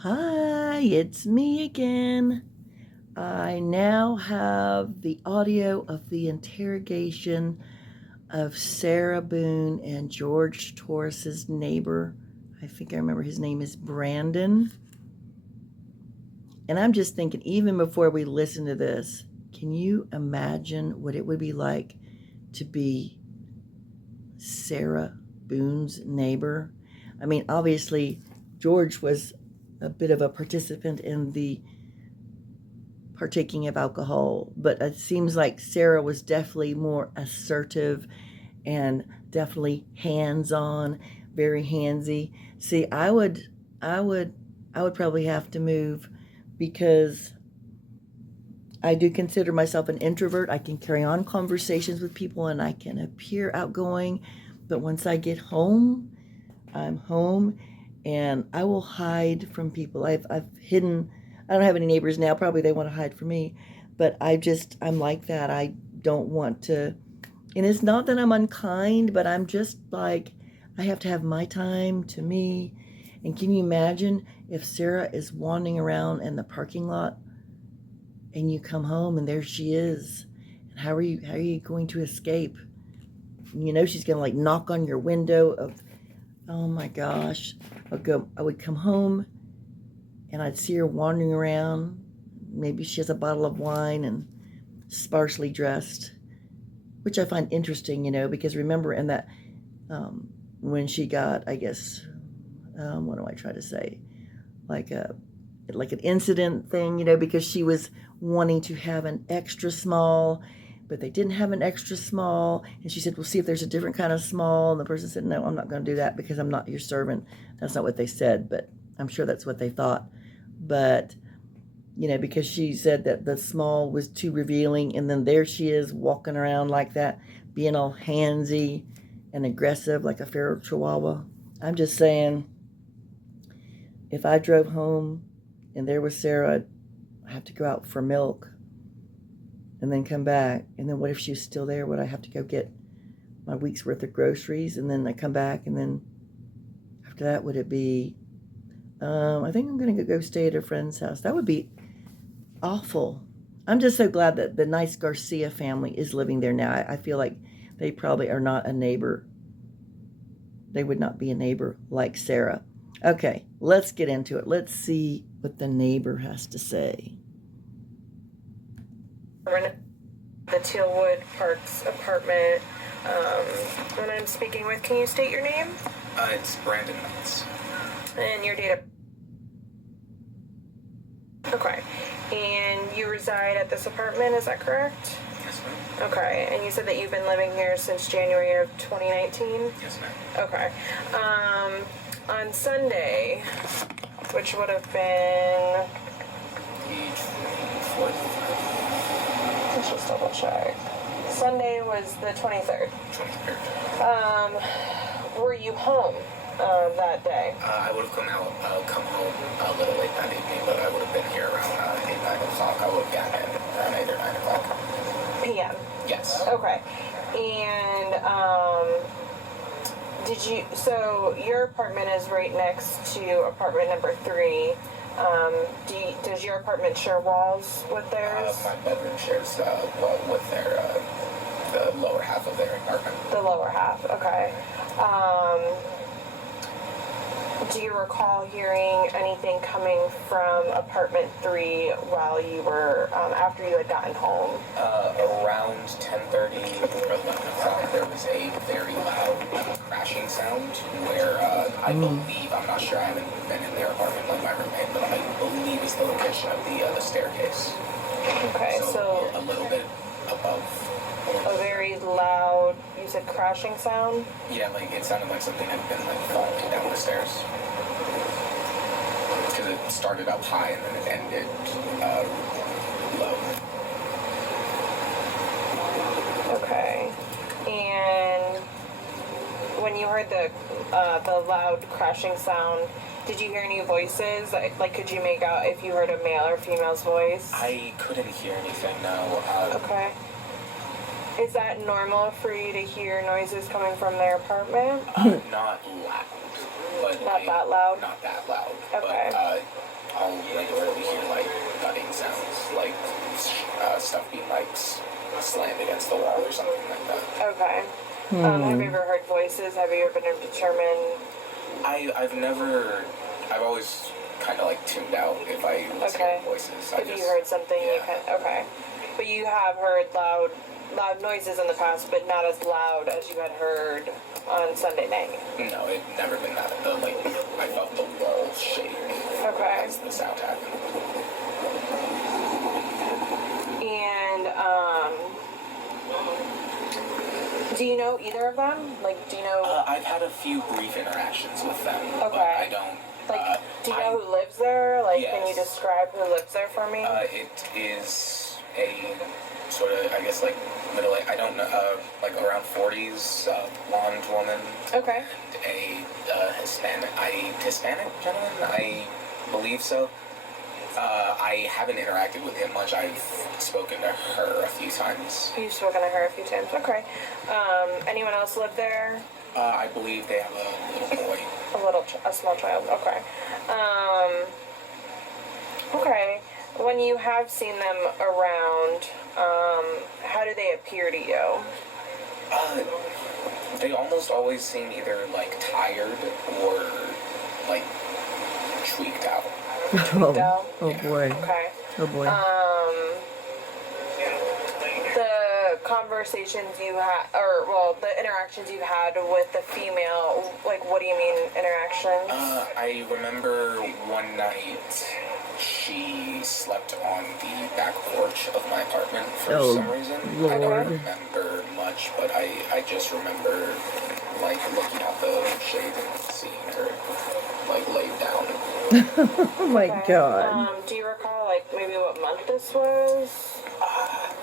Hi, it's me again. I now have the audio of the interrogation of Sarah Boone and George Torres's neighbor. I think I remember his name is Brandon. And I'm just thinking, even before we listen to this, can you imagine what it would be like to be Sarah Boone's neighbor? I mean, obviously, George was a bit of a participant in the partaking of alcohol, but it seems like Sarah was definitely more assertive and definitely hands-on, very handsy. See, I would probably have to move because I do consider myself an introvert. I can carry on conversations with people and I can appear outgoing, but once I get home, I'm home and I will hide from people. I've hidden. I don't have any neighbors now. Probably they want to hide from me, but I'm like that. I don't want to. And it's not that I'm unkind, but I'm just like, I have to have my time to me. And can you imagine if Sarah is wandering around in the parking lot and you come home and there she is? And how are you going to escape? You know she's gonna like knock on your window of, oh my gosh. I would come home and I'd see her wandering around. Maybe she has a bottle of wine and sparsely dressed, which I find interesting, because remember in that, when she got, I guess, what do I try to say? Like an incident thing, because she was wanting to have an extra small, but they didn't have an extra small. And she said, we'll see if there's a different kind of small. And the person said, no, I'm not going to do that because I'm not your servant. That's not what they said, but I'm sure that's what they thought. But, because she said that the small was too revealing. And then there she is walking around like that, being all handsy and aggressive like a feral chihuahua. I'm just saying, if I drove home and there was Sarah, I'd have to go out for milk and then come back. And then what if she was still there? Would I have to go get my week's worth of groceries? And then I come back, and then after that, would it be, I think I'm going to go stay at a friend's house. That would be awful. I'm just so glad that the nice Garcia family is living there now. I feel like they probably are not a neighbor. They would not be a neighbor like Sarah. Okay, let's get into it. Let's see what the neighbor has to say. The Tealwood Parks apartment, when I'm speaking with, can you state your name? It's Brandon Knights. And your date of... Okay. And you reside at this apartment, is that correct? Yes, ma'am. Okay. And you said that you've been living here since January of 2019? Yes, ma'am. Okay. On Sunday, which would have been... The 24th. Let's just double check. Sunday was the 23rd. 23rd. Were you home that day? I would have come home a little late that evening, but I would have been here around 8, 9 o'clock. I would have gotten in around 8 or 9 o'clock. PM? Yes. Okay. And, so your apartment is right next to apartment number 3. Does your apartment share walls with theirs? My bedroom shares wall with the lower half of their apartment. The lower half, okay. Do you recall hearing anything coming from apartment 3 while you were, after you had gotten home? Around 10:30 or 11 o'clock, there was a very loud crashing sound where I believe, I'm not sure, I haven't been in their apartment like my roommate, but I believe it's the location of the staircase. Okay, so a little bit above. a very loud, you said crashing sound? Yeah, like it sounded like something had been like falling down the stairs. Because it started up high and then it ended low. Okay. And when you heard the loud crashing sound, did you hear any voices? Like, could you make out if you heard a male or female's voice? I couldn't hear anything, no. Okay. Is that normal for you to hear noises coming from their apartment? Not loud. But Not that loud? Not that loud. Okay. But I'll regularly hear like thudding sounds, like stuff being like slammed against the wall or something like that. Okay. Have you ever heard voices? Have you ever been determined? I've always kind of like tuned out if I was hearing voices. If you heard something, you yeah. can. Okay. But you have heard loud noises in the past, but not as loud as you had heard on Sunday night. No, it never been that. I felt the walls shake as the sound happened. And do you know either of them? Like, do you know? I've had a few brief interactions with them. Okay. But I don't. Like, do you know who lives there? Like, yes. can you describe who lives there for me? It is a sort of, I guess, like middle-aged, I don't know, like around 40s, blonde woman. Okay. And a Hispanic gentleman, I believe so. I haven't interacted with him much. I've spoken to her a few times. You've spoken to her a few times. Okay. Anyone else live there? I believe they have a little boy. A small child. Okay. Okay. When you have seen them around, how do they appear to you? They almost always seem either like tired or like tweaked out. Oh boy. Okay. Oh boy. The conversations you had, the interactions you had with the female, like, what do you mean interactions? I remember one night she slept on the back porch of my apartment for some reason. Lord. I don't remember much, but I just remember like looking out the shade and seeing her like laid down. Oh my God. Do you recall, like, maybe what month this was?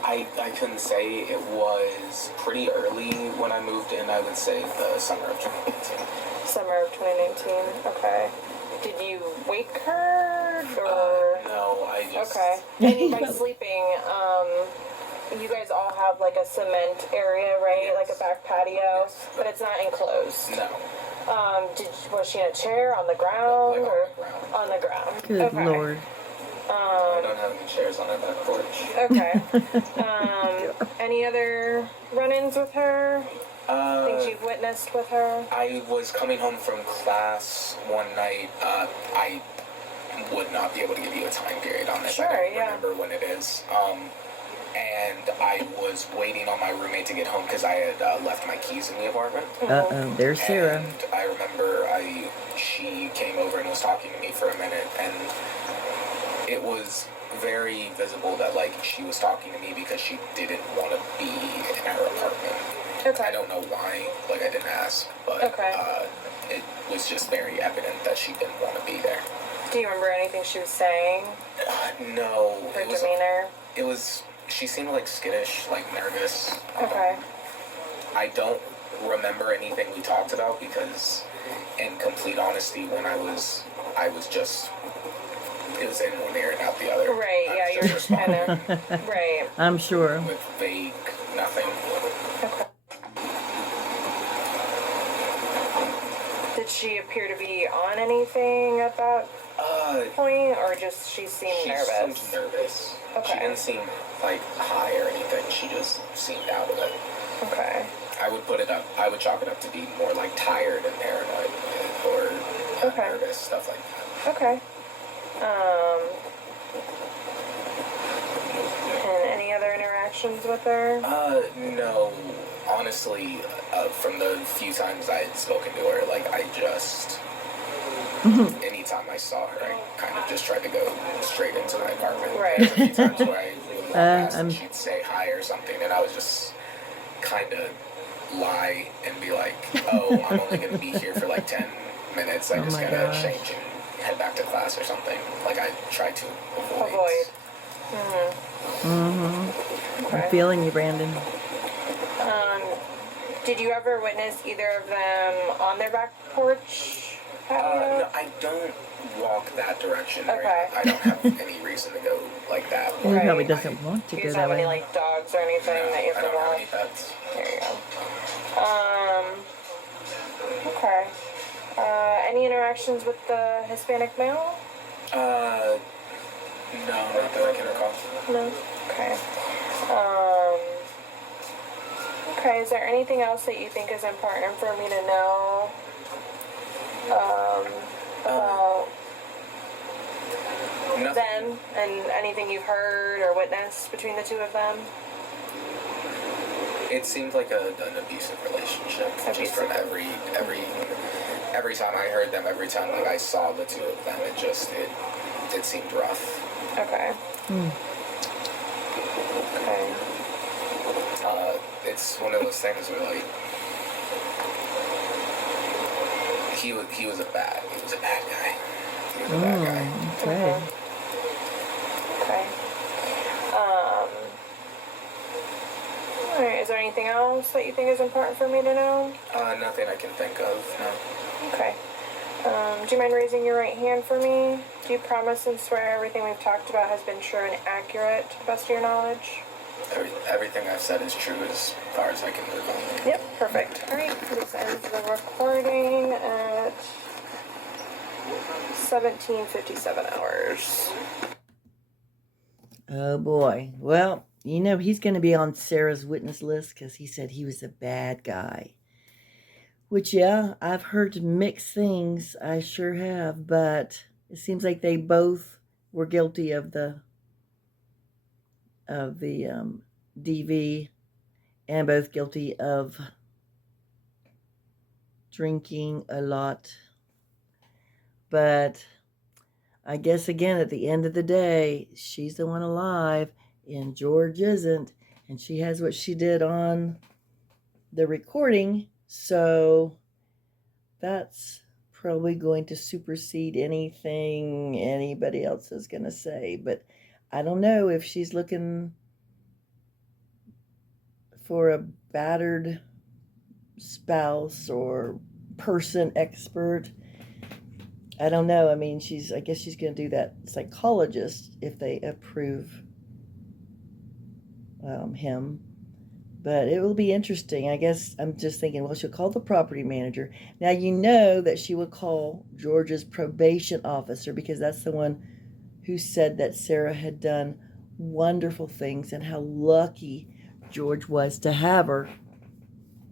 I couldn't say. It was pretty early when I moved in. I would say the summer of 2019. Summer of 2019. Okay. Did you wake her or? No, I just. Okay. And by sleeping, you guys all have like a cement area, right? Yes. Like a back patio, Yes. but it's not enclosed. No. Was she in a chair on the ground Like or on the ground. on the ground? Good Okay. Lord. I don't have any chairs on our back porch. Okay. Any other run-ins with her? Things you've witnessed with her? I was coming home from class one night. I would not be able to give you a time period on this. Sure, I don't yeah. remember when it is. And I was waiting on my roommate to get home because I had left my keys in the apartment. Uh-oh, there's Sarah. And I remember she came over and was talking to me for a minute, and it was very visible that like she was talking to me because she didn't want to be in her apartment. Okay. I don't know why, like I didn't ask, but it was just very evident that she didn't want to be there. Do you remember anything she was saying? No. Her demeanor? It was, she seemed like skittish, like nervous. Okay. I don't remember anything we talked about because, in complete honesty, when I was just, it was in one ear and out the other. Right, yeah, you're just kind of, right. I'm sure. With vague nothing. Okay. Did she appear to be on anything at that point, or just she seemed nervous? She seemed nervous. Okay. She didn't seem like high or anything. She just seemed out of it. Okay. I would chalk it up to be more like tired and paranoid or nervous, stuff like that. Okay. And any other interactions with her? No. Honestly, from the few times I had spoken to her, like I just, anytime I saw her, I kind of just tried to go straight into my apartment. Right. There was a few times where I would walk past and she'd say hi or something, and I was just kind of lie and be like, oh, I'm only going to be here for like 10 minutes. I just gotta change and head back to class or something. Like I try to avoid. Mm-hmm. I'm feeling you, Brandon. Did you ever witness either of them on their back porch? No, I don't walk that direction. Okay. Right? I don't have any reason to go like that. He probably doesn't want to Do go you that have any way. like dogs or anything that you have I to don't have walk? any pets. There you go. Okay. Any interactions with the Hispanic male? No, not that I can recall. No? Okay. Okay, is there anything else that you think is important for me to know about Nothing. them and anything you've heard or witnessed between the two of them? It seemed like an abusive relationship. Just from every time I heard them, every time like I saw the two of them, it seemed rough. Okay. Okay. It's one of those things where like he was a bad guy. He was a bad guy. Okay. Okay. Alright, is there anything else that you think is important for me to know? Nothing I can think of. No. Okay. Do you mind raising your right hand for me? Do you promise and swear everything we've talked about has been true and accurate to the best of your knowledge? Everything I've said is true as far as I can recall. Yep, perfect. Alright, this ends the recording at 17:57 hours. Oh boy. Well, you know, he's going to be on Sarah's witness list because he said he was a bad guy. Which, yeah, I've heard mixed things. I sure have. But it seems like they both were guilty of the DV and both guilty of drinking a lot. But I guess, again, at the end of the day, she's the one alive and George isn't. And she has what she did on the recording. So that's probably going to supersede anything anybody else is going to say. But I don't know if she's looking for a battered spouse or person expert. I don't know. I mean, I guess she's going to do that psychologist if they approve him. But it will be interesting. I guess I'm just thinking, well, she'll call the property manager. Now, you know that she would call George's probation officer because that's the one who said that Sarah had done wonderful things and how lucky George was to have her.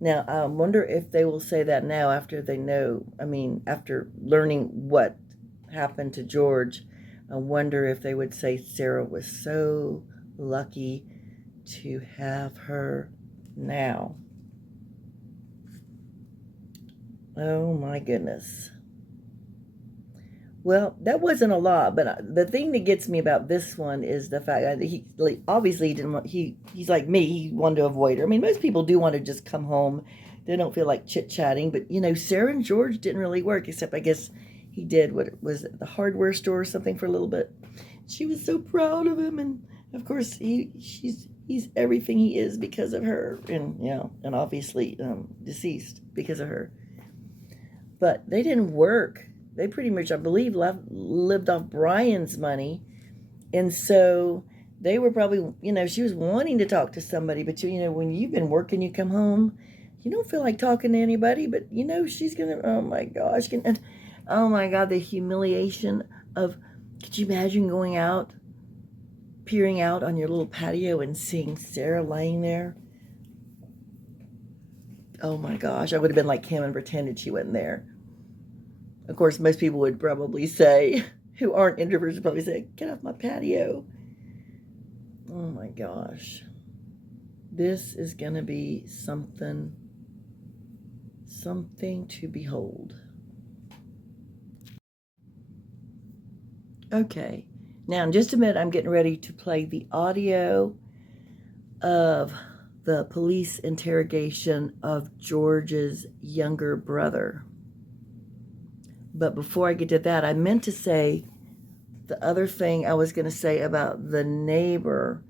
Now, I wonder if they will say that now after they know, after learning what happened to George. I wonder if they would say Sarah was so lucky to have her now. Oh my goodness. Well, that wasn't a lot, but the thing that gets me about this one is the fact that he obviously he didn't want, he's like me, he wanted to avoid her. I mean, most people do want to just come home. They don't feel like chit-chatting, but Sarah and George didn't really work, except I guess he did was it, the hardware store or something for a little bit. She was so proud of him, and of course he's everything he is because of her, and and obviously deceased because of her. But they didn't work. They pretty much, I believe, lived off Brian's money. And so they were probably, she was wanting to talk to somebody. But, when you've been working, you come home, you don't feel like talking to anybody. But, she's going to, oh, my gosh. Oh, my God, the humiliation of, could you imagine going out, peering out on your little patio and seeing Sarah laying there? Oh, my gosh. I would have been like him and pretended she wasn't there. Of course, most people would probably say, who aren't introverts, would probably say, get off my patio. Oh my gosh. This is going to be something to behold. Okay. Now, in just a minute, I'm getting ready to play the audio of the police interrogation of George's younger brother. But before I get to that, I meant to say the other thing I was going to say about the neighbor,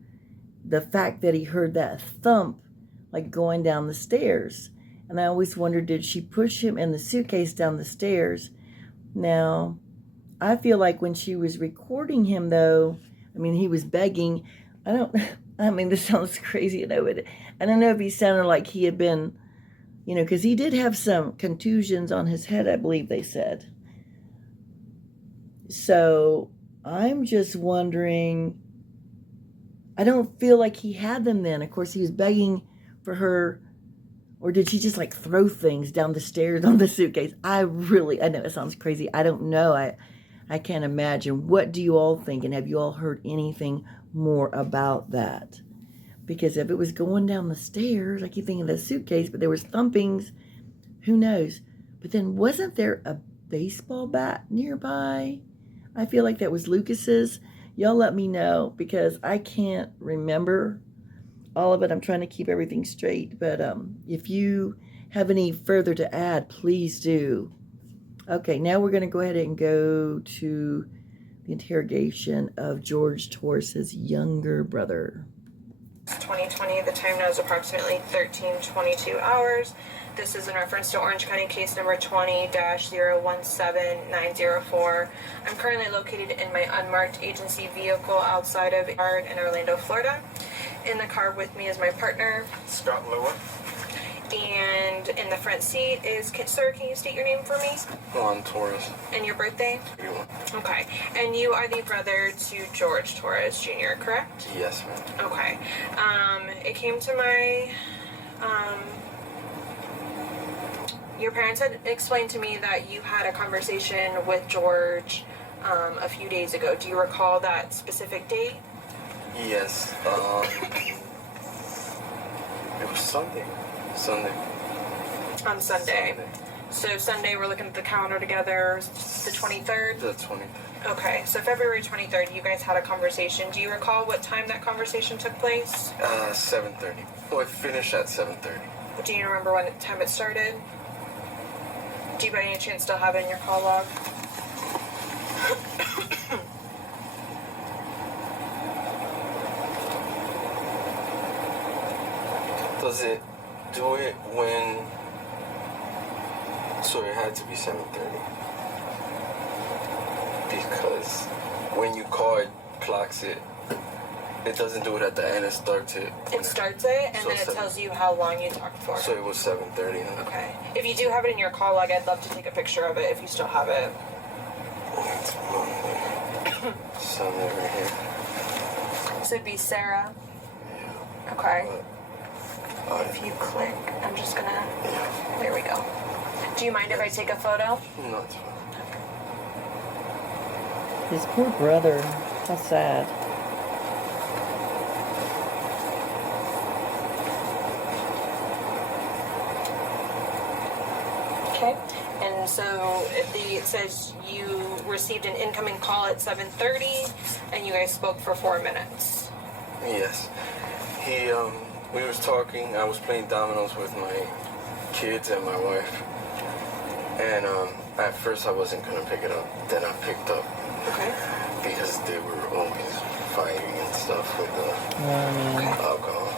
the fact that he heard that thump like going down the stairs. And I always wondered, did she push him in the suitcase down the stairs? Now, I feel like when she was recording him, though, he was begging. This sounds crazy, but I don't know if he sounded like he had been You know, because he did have some contusions on his head, I believe they said. So I'm just wondering, I don't feel like he had them then. Of course, he was begging for her, or did she just like throw things down the stairs on the suitcase? I know it sounds crazy. I don't know. I can't imagine. What do you all think? And have you all heard anything more about that? Because if it was going down the stairs, I keep thinking of the suitcase, but there was thumpings, who knows? But then wasn't there a baseball bat nearby? I feel like that was Lucas's. Y'all let me know because I can't remember all of it. I'm trying to keep everything straight. But if you have any further to add, please do. Okay, now we're going to go ahead and go to the interrogation of George Torres's younger brother. 2020. The time now is approximately 13:22 hours. This is in reference to Orange County case number 20-017904. I'm currently located in my unmarked agency vehicle outside of a yard in Orlando, Florida. In the car with me is my partner, Scott Lower. and in the front seat is, sir, can you state your name for me? Juan Torres. And your birthday? You? Okay. And you are the brother to George Torres Jr., correct? Yes, ma'am. Okay. It came to my, your parents had explained to me that you had a conversation with George a few days ago. Do you recall that specific date? Yes. It was Sunday. On Sunday. So Sunday, we're looking at the calendar together, the 23rd? The 23rd. Okay, so February 23rd, you guys had a conversation. Do you recall what time that conversation took place? 7:30. Well, it finished at 7:30. Do you remember what time it started? Do you by any chance still have it in your call log? Does it do it when... So it had to be 7:30. Because when you call it, clocks it. It doesn't do it at the end, it starts it. It starts it, and So then it 7. tells you how long you talked for. So it was 7:30. Okay. If you do have it in your call log, I'd love to take a picture of it if you still have it. It's Monday. Sunday right here. So it'd be Sarah. Yeah. Okay. But, If you click, I'm just gonna... yeah. There we go. Do you mind if I take a photo? No, it's fine. His poor brother. How sad. Okay. And so it says you received an incoming call at 7:30, and you guys spoke for 4 minutes. Yes. We was talking, I was playing dominoes with my kids and my wife. And at first I wasn't gonna pick it up. Then I picked up Okay. because they were always fighting and stuff with the Okay. alcohol.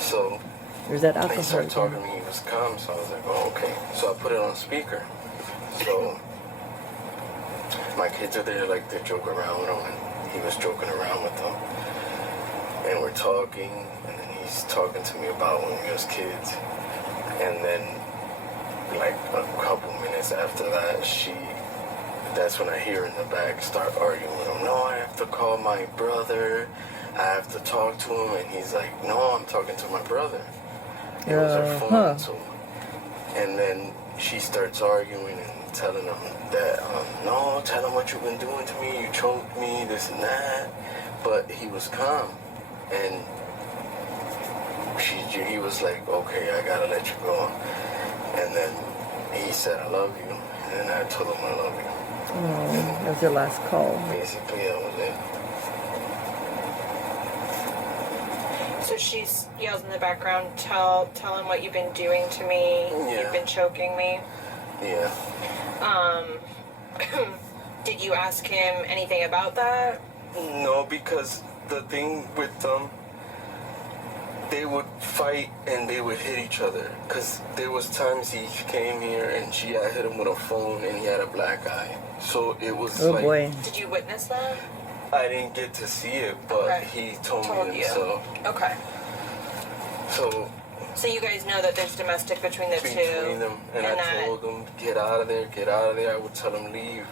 So There's that he alcohol. started talking to me, he was calm, so I was like, oh, okay. So I put it on speaker. So my kids are there, like, they joke around with him, and he was joking around with them. And we're talking, and then he's talking to me about when we was kids. And then, like, a couple minutes after that, that's when I hear in the back start arguing with him. No, I have to call my brother. I have to talk to him. And he's like, no, I'm talking to my brother. It was her phone. So, and then she starts arguing and telling him that, no, tell him what you've been doing to me. You choked me, this and that. But he was calm. And he was like, okay, I gotta let you go. And then he said, I love you. And then I told him I love you. Oh, that was their last call. Basically, that was it. So she yells in the background, tell him what you've been doing to me. Yeah. You've been choking me. Yeah. Did you ask him anything about that? No, because the thing with them, they would fight and they would hit each other. Because there was times he came here and I hit him with a phone and he had a black eye. So it was Oh like... boy. Did you witness that? I didn't get to see it, but Okay. he told me Told you. himself. Okay. So So you guys know that there's domestic between the two. Between them, and I that... told them, get out of there, get out of there. I would tell them leave.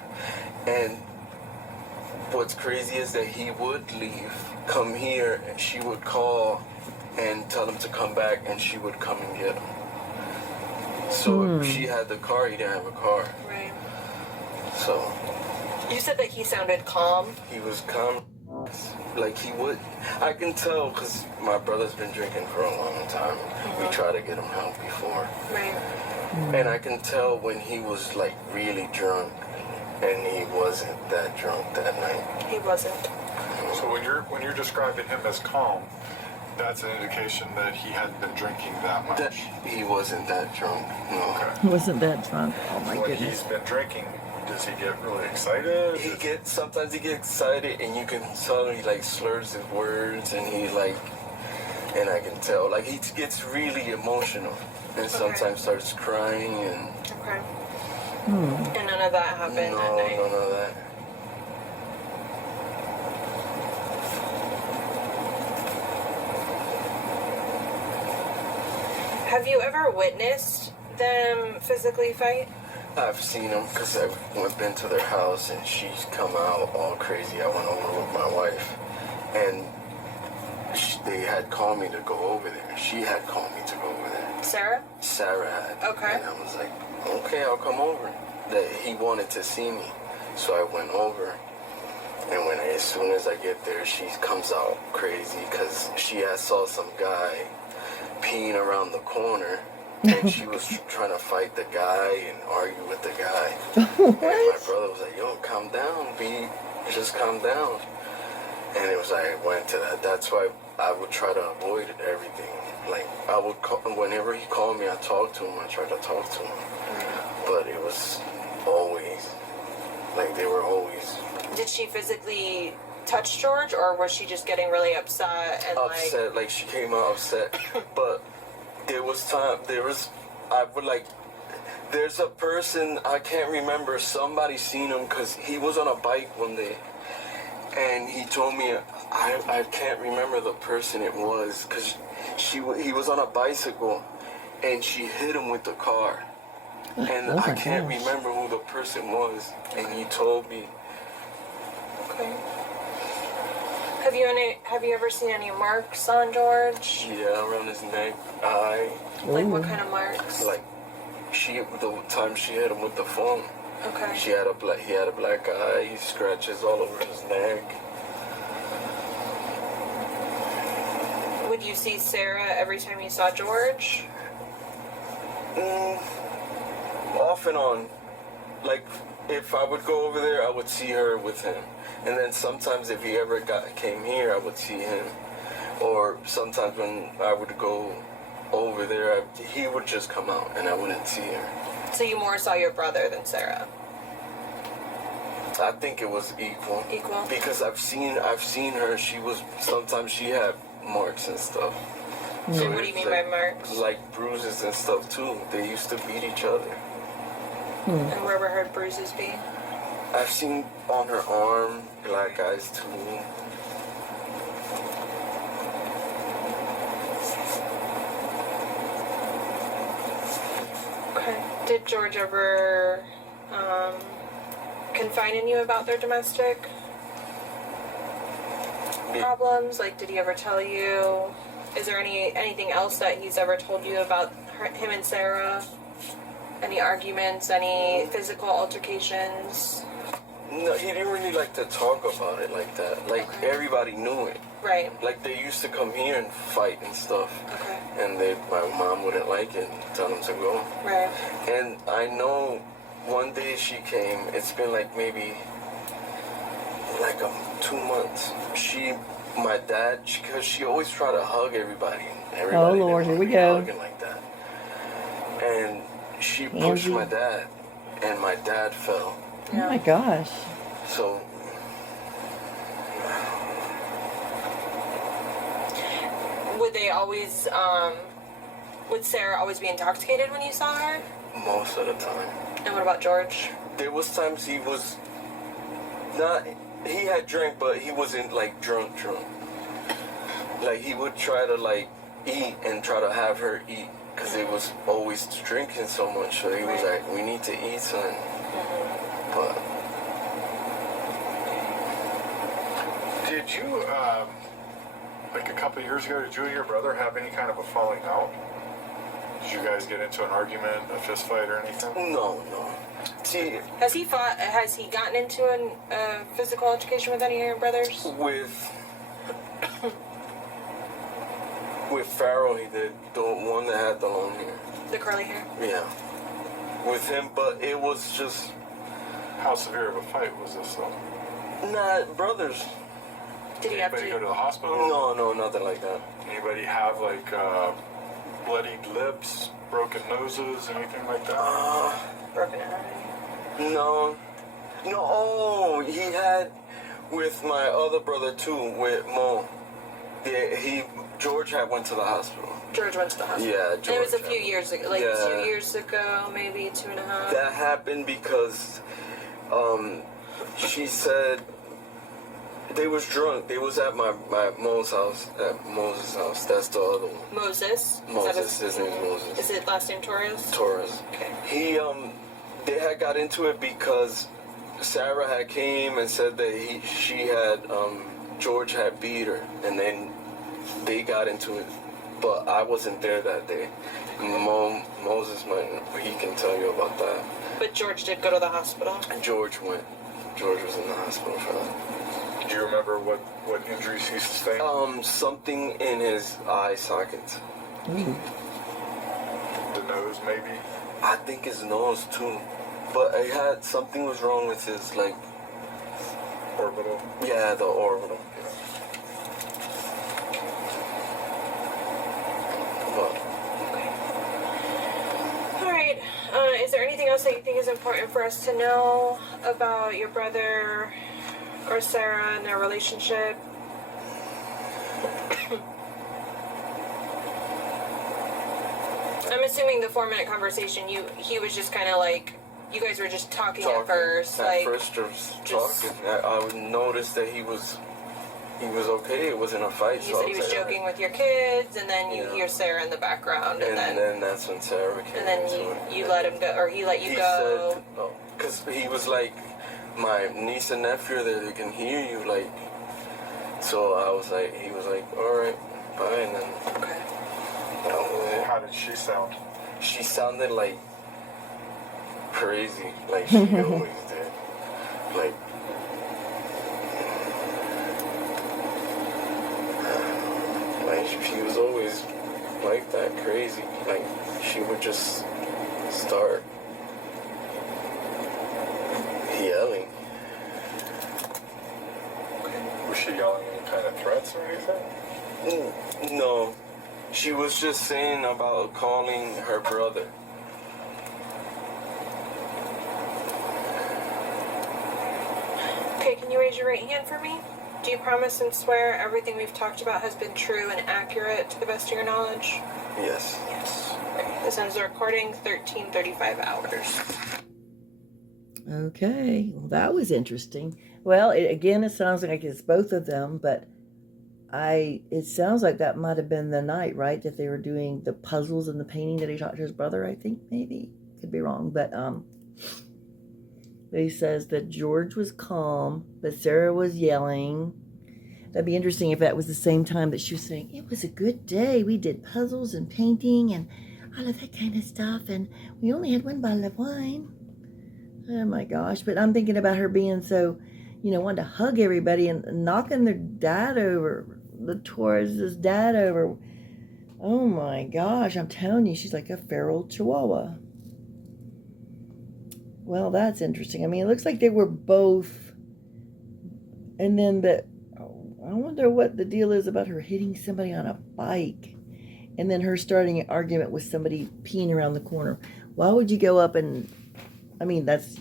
And what's crazy is that he would leave, come here, and she would call and tell him to come back, and she would come and get him. So if she had the car, he didn't have a car. Right. So You said that he sounded calm. he was calm, like he would. I can tell because my brother's been drinking for a long time. We tried to get him help before. Right. And I can tell when he was like really drunk, and he wasn't that drunk that night. He wasn't. So when you're describing him as calm, that's an indication that he hadn't been drinking that much. That he wasn't that drunk. No. Okay. He wasn't that drunk. Oh my When goodness. he's been drinking, does he get really excited? Sometimes he gets excited, and you can tell he like slurs his words, and and I can tell like he gets really emotional, and sometimes starts crying, and Okay. And none of that happened that night. none of that. Have you ever witnessed them physically fight? I've seen them because I've been to their house, and she's come out all crazy. I went over with my wife, and they had called me to go over there. She had called me to go over there. Sarah? Sarah had. Okay. And I was like, okay, I'll come over. That he wanted to see me, so I went over. And as soon as I get there, she comes out crazy because she saw some guy peeing around the corner, and she was trying to fight the guy and argue with the guy. And my brother was like, yo, calm down, B. Just calm down. And it was like, I went to that. That's why I would try to avoid everything. Like, I would call, whenever he called me, I talked to him. I tried to talk to him. But it was always, like, they were always Did she physically touch George, or was she just getting really upset and upset. Like, she came out upset. But there's a person, I can't remember, somebody seen him because he was on a bike one day. And he told me, I can't remember the person it was, because he was on a bicycle, and she hit him with the car. And I can't remember who the person was, and he told me. Okay. Have you ever seen any marks on George? Yeah, around his neck, eye. Like what kind of marks? Like, the time she hit him with the phone. Okay. He had a black eye, he scratches all over his neck. Would you see Sarah every time you saw George? Off and on. Like, if I would go over there, I would see her with him. And then sometimes if he ever came here, I would see him. Or sometimes when I would go over there, he would just come out and I wouldn't see her. So you more saw your brother than Sarah? I think it was equal. Equal? Because I've seen her, sometimes she had marks and stuff. So And what do you mean by marks? Like bruises and stuff too. They used to beat each other. And where were her bruises be? I've seen on her arm, black eyes too. Okay. Did George ever confide in you about their domestic problems? Like, did he ever tell you? Is there anything else that he's ever told you about him and Sarah? Any arguments? Any physical altercations? No, he didn't really like to talk about it like that. Like, everybody knew it. Right. Like, they used to come here and fight and stuff. Okay. And my mom wouldn't like it and tell them to go. Right. And I know one day she came, it's been like maybe like 2 months. My dad, because she always tried to hug everybody. Oh, Lord, here we go. Hugging like that. And she pushed my dad, and my dad fell. Oh my gosh. So Would they always, would Sarah always be intoxicated when you saw her? most of the time. And what about George? There was times he was not, he had drank, but he wasn't like drunk. Like, he would try to like eat and try to have her eat because they was always drinking so much. So he was like, we need to eat something. But Did you, like a couple of years ago, did you and your brother have any kind of a falling out? Did you guys get into an argument, a fist fight, or anything? no. See, Has he gotten into a physical altercation with any of your brothers? with Farrell, he did, the one that had the long hair. The curly hair? Yeah. With him, but it was just How severe of a fight was this, though? not brothers. Did he have Anybody go to to? the hospital? No, nothing like that. Anybody have, like, bloodied lips, broken noses, anything like that? Broken eye? No. Oh, he had with my other brother too, with Mo. Yeah, George had went to the hospital. George went to the hospital. Yeah, And it was a George few had- years ago, like Yeah. 2 years ago, maybe 2.5. That happened because she said they was drunk. They was at my Mo's house, at Moses' house. That's the other one. Moses. Moses, his name's Moses. Is it last name Torres? Torres. Okay. They had got into it because Sarah had came and said that she had, George had beat her, and then they got into it. But I wasn't there that day. Moses he can tell you about that. But George did go to the hospital. George went. George was in the hospital for that. Do you remember what injuries he sustained? Something in his eye sockets. The nose, maybe? I think his nose too. But it had something was wrong with his Orbital? yeah, the orbital. But All right. Is there anything else that you think is important for us to know about your brother or Sarah and their relationship? I'm assuming the 4-minute conversation, he was just kind of like, you guys were just talking at first, like. just just- talking. I would notice that he was okay. It wasn't a fight. You so said I he was like, joking with your kids, and then you Yeah. hear Sarah in the background, And and then that's when Sarah came and then into it. you let him go, or he let you go. Said, because he was like, my niece and nephew, they can hear you, like. So I was like, he was like, all right, bye, and then Okay. that was it. How did she sound? She sounded like crazy, like she always did. Like, she was always like that, crazy. Like, she would just start yelling. Was she yelling any kind of threats or anything? No, she was just saying about calling her brother. Okay, can you raise your right hand for me? Do you promise and swear everything we've talked about has been true and accurate to the best of your knowledge? Yes. Yes. Okay. This ends the recording 13:35 hours. Okay, well, that was interesting. Well, it sounds like it's both of them, but it sounds like that might have been the night, right? That they were doing the puzzles and the painting that he taught to his brother, I think, maybe. Could be wrong, but he says that George was calm, but Sarah was yelling. That'd be interesting if that was the same time that she was saying, it was a good day. We did puzzles and painting and all of that kind of stuff, and we only had one bottle of wine. Oh my gosh, but I'm thinking about her being so, wanting to hug everybody and knocking their dad over, the Torres' dad over. Oh my gosh, I'm telling you, she's like a feral chihuahua. Well, that's interesting. I mean, it looks like they were both, and then I wonder what the deal is about her hitting somebody on a bike, and then her starting an argument with somebody peeing around the corner. Why would you go up and, I mean, that's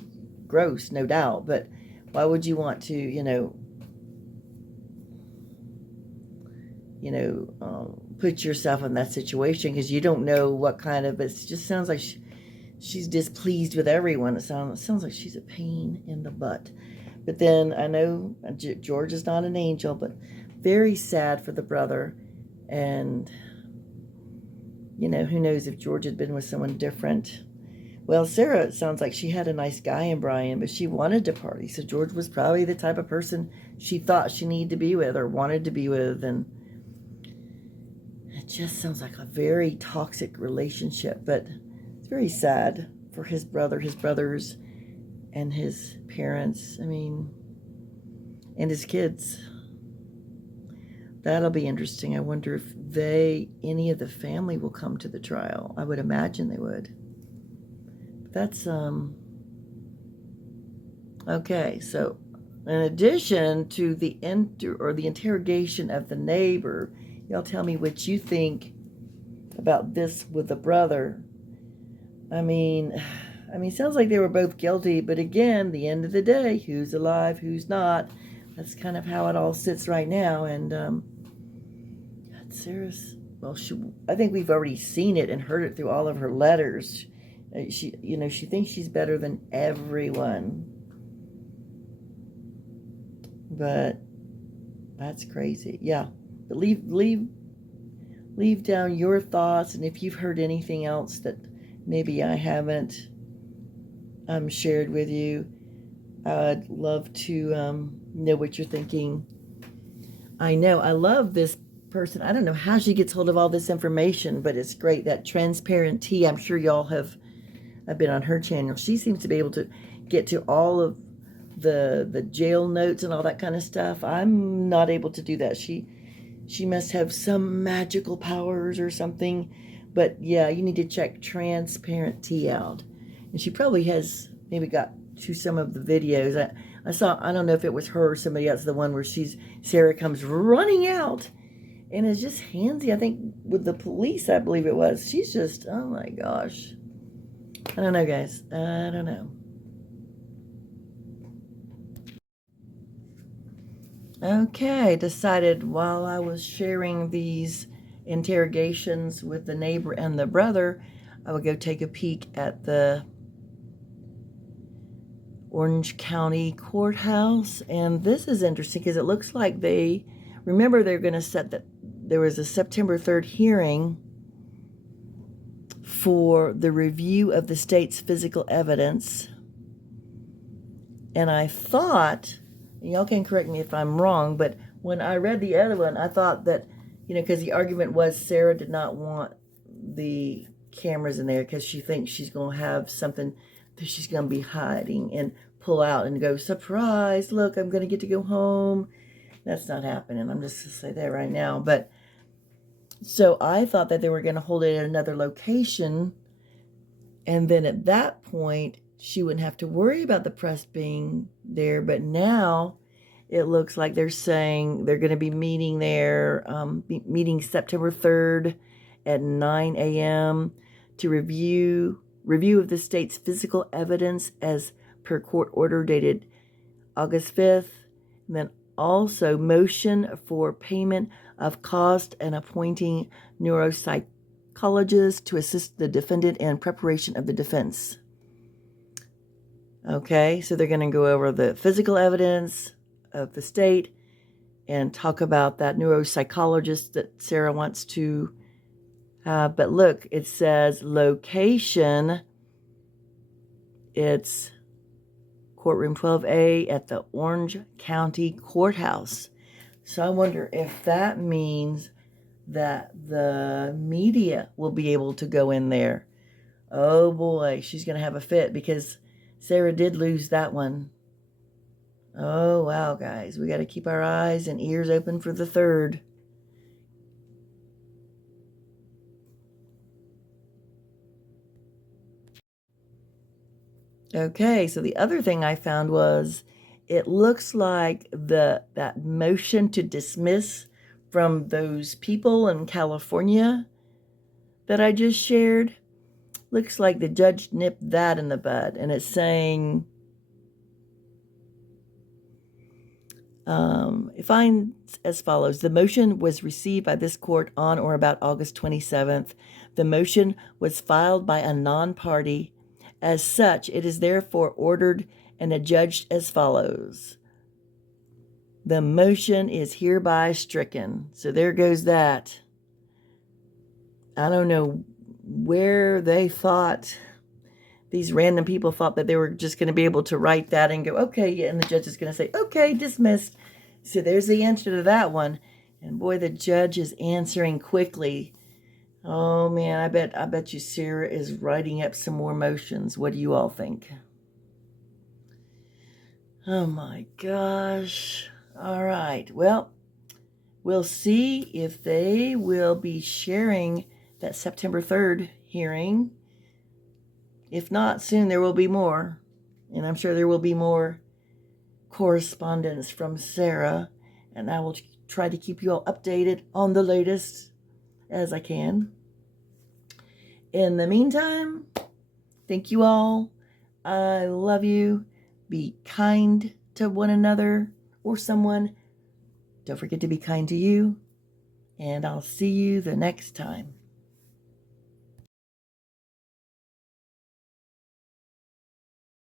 gross, no doubt, but why would you want to, put yourself in that situation? Because you don't know what kind of, it just sounds like she's displeased with everyone. It sounds like she's a pain in the butt. But then I know George is not an angel, but very sad for the brother. And who knows if George had been with someone different. Well, Sarah, it sounds like she had a nice guy in Brian, but she wanted to party. So George was probably the type of person she thought she needed to be with or wanted to be with. And it just sounds like a very toxic relationship, but it's very sad for his brother, his brothers, and his parents. I mean, and his kids. That'll be interesting. I wonder if any of the family will come to the trial. I would imagine they would. That's, okay, so in addition to the interrogation of the neighbor, y'all tell me what you think about this with the brother. I mean, sounds like they were both guilty, but again, the end of the day, who's alive, who's not, that's kind of how it all sits right now. And Sarah's, well, I think we've already seen it and heard it through all of her letters. She thinks she's better than everyone. But that's crazy. Yeah. But leave down your thoughts, and if you've heard anything else that maybe I haven't shared with you, I'd love to know what you're thinking. I know I love this person. I don't know how she gets hold of all this information, but it's great. That Transparent Tea, I'm sure y'all have been on her channel. She seems to be able to get to all of the jail notes and all that kind of stuff. I'm not able to do that. She must have some magical powers or something. But yeah, you need to check Transparent Tea out. And she probably has maybe got to some of the videos. I saw, I don't know if it was her or somebody else, the one where Sarah comes running out and is just handsy, I think, with the police, I believe it was. She's just, oh my gosh. I don't know, guys. I don't know. Okay, decided while I was sharing these interrogations with the neighbor and the brother, I would go take a peek at the Orange County Courthouse. And this is interesting because it looks like they're going to set that there was a September 3rd hearing for the review of the state's physical evidence. And I thought, and y'all can correct me if I'm wrong, but when I read the other one, I thought that, because the argument was Sarah did not want the cameras in there because she thinks she's going to have something that she's going to be hiding and pull out and go, surprise, look, I'm going to get to go home. That's not happening. I'm just going to say that right now. But so I thought that they were going to hold it at another location. And then at that point, she wouldn't have to worry about the press being there. But now it looks like they're saying they're going to be meeting there, meeting September 3rd at 9 a.m. to review of the state's physical evidence as per court order dated August 5th. And then also motion for payment of cost and appointing neuropsychologists to assist the defendant in preparation of the defense. Okay, so they're going to go over the physical evidence of the state and talk about that neuropsychologist that Sarah wants to. But look, it says location. It's courtroom 12A at the Orange County Courthouse. So I wonder if that means that the media will be able to go in there. Oh boy, she's going to have a fit because Sarah did lose that one. Oh wow, guys, we got to keep our eyes and ears open for the 3rd. Okay, so the other thing I found was it looks like that motion to dismiss from those people in California that I just shared, looks like the judge nipped that in the bud, and it's saying it finds as follows. The motion was received by this court on or about August 27th. The motion was filed by a non-party. As such, it is therefore ordered and adjudged as follows. The motion is hereby stricken. So there goes that. I don't know where they thought, these random people thought that they were just going to be able to write that and go, okay, yeah, and the judge is going to say, okay, dismissed. So there's the answer to that one. And boy, the judge is answering quickly. Oh man, I bet you Sarah is writing up some more motions. What do you all think? Oh my gosh. All right. Well, we'll see if they will be sharing that September 3rd hearing. If not, soon there will be more. And I'm sure there will be more correspondence from Sarah. And I will try to keep you all updated on the latest as I can. In the meantime, thank you all. I love you. Be kind to one another or someone. Don't forget to be kind to you. And I'll see you the next time.